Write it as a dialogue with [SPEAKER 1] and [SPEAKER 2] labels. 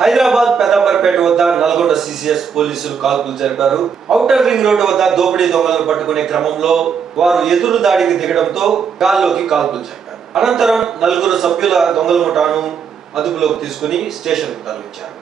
[SPEAKER 1] హైదరాబాద్ పెదంబర్పేట వద్ద నల్గొండ సిసిఎస్ పోలీసులు కాల్పులు జరిపారు. ఔటర్ రింగ్ రోడ్డు వద్ద దోపిడీ దొంగలను పట్టుకునే క్రమంలో వారు ఎదురు దాడికి దిగడంతో గాల్లోకి కాల్పులు జరిపారు. అనంతరం నలుగురు సభ్యుల దొంగల ముఠాను అదుపులోకి తీసుకుని స్టేషన్కు తరలించారు.